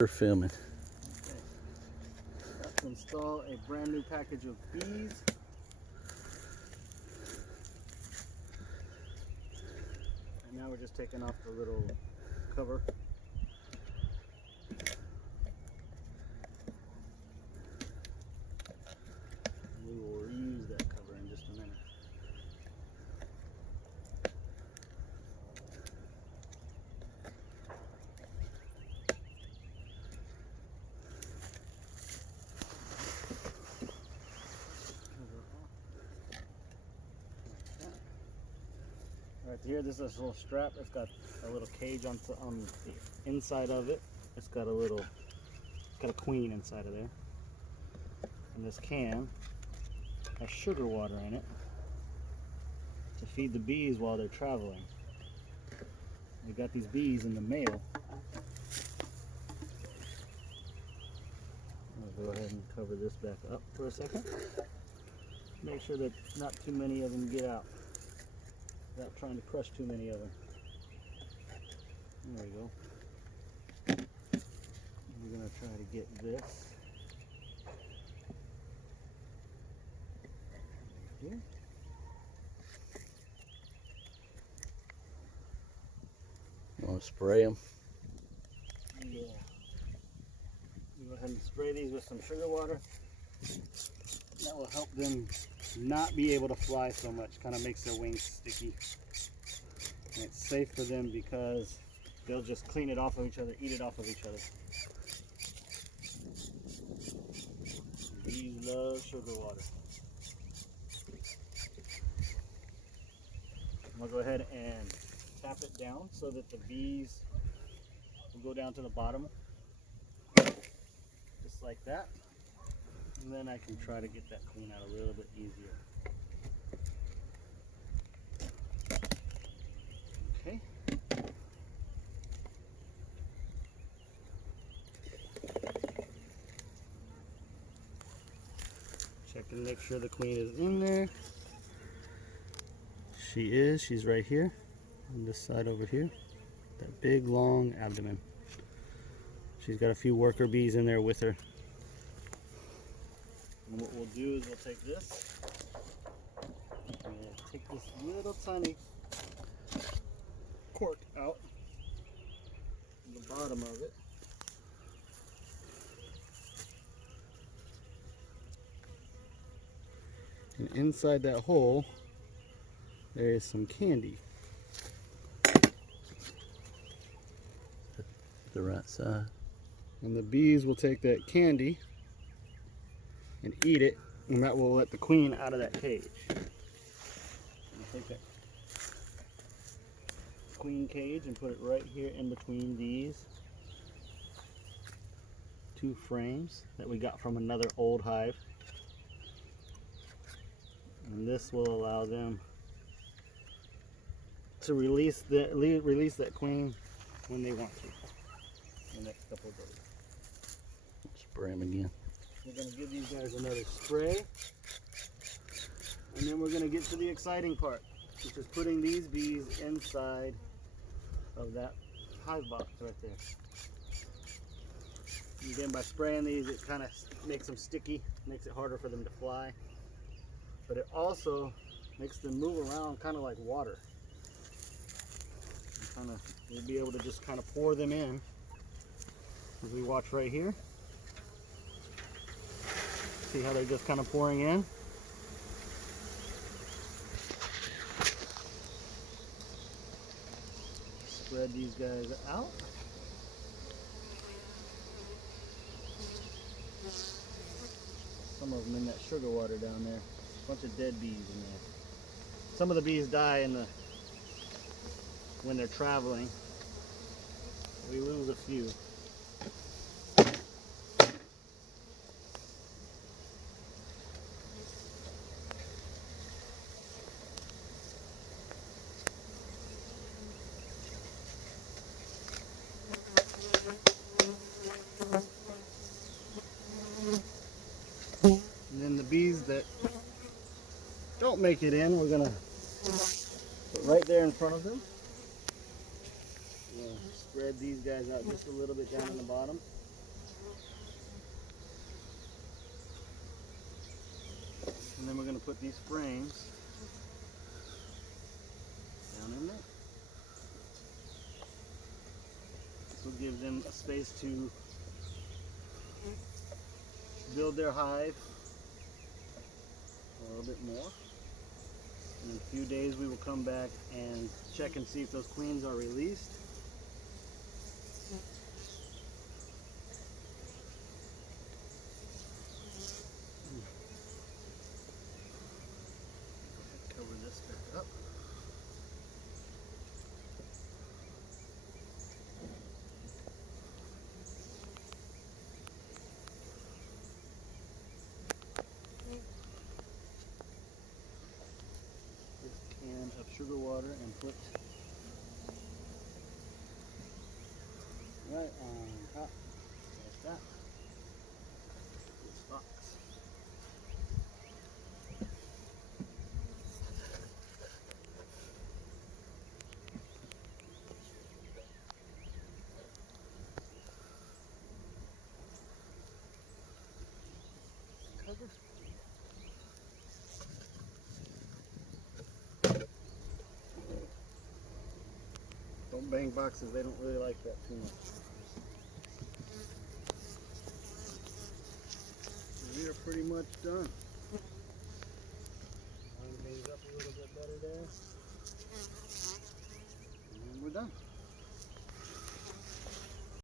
We're filming. Got to install a brand new package of bees. And now we're just taking off the little cover. We will reuse that cover in just a minute. Right here, this is a little strap. It's got a little cage on the inside of it. It's got a queen inside of there. And this can has sugar water in it to feed the bees while they're traveling. We got these bees in the mail. I'll go ahead and cover this back up for a second. Make sure that not too many of them get out without trying to crush too many of them. There we go. We're going to try to get this here. You want to spray them? Yeah. Go ahead and spray these with some sugar water. That will help them not be able to fly so much. Kind of makes their wings sticky. And it's safe for them because they'll just clean it off of each other, eat it off of each other. Bees love sugar water. I'm going to go ahead and tap it down so that the bees will go down to the bottom. Just like that. And then I can try to get that clean out a little bit easier. Okay. Check and make sure the queen is in there. She is. She's right here on this side over here. That big long abdomen. She's got a few worker bees in there with her. And what we'll do is we'll take this and we'll take this little tiny cork out from the bottom of it. And inside that hole, there is some candy. The right side. And the bees will take that candy and eat it, and that will let the queen out of that cage. Take that queen cage and put it right here in between these two frames that we got from another old hive. And this will allow them to release that queen when they want to in the next couple of days. Spray them again. We're going to give these guys another spray, and then we're going to get to the exciting part, which is putting these bees inside of that hive box right there. And again, by spraying these, it kind of makes them sticky, makes it harder for them to fly, but it also makes them move around kind of like water. We'll be able to just kind of pour them in as we watch right here. See how they're just kind of pouring in? Spread these guys out. Some of them in that sugar water down there. A bunch of dead bees in there. Some of the bees die when they're traveling. We lose a few. And then the bees that don't make it in, we're gonna put right there in front of them. Spread these guys out just a little bit down in the bottom. And then we're going to put these frames down in there. This will give them a space to build their hive a little bit more. In a few days we will come back and check and see if those queens are released. Cover this back up. This can of sugar water and put right on top like that. This box. Cover. Don't bang boxes, they don't really like that too much. We are pretty much done. Line things up a little bit better there. And we're done.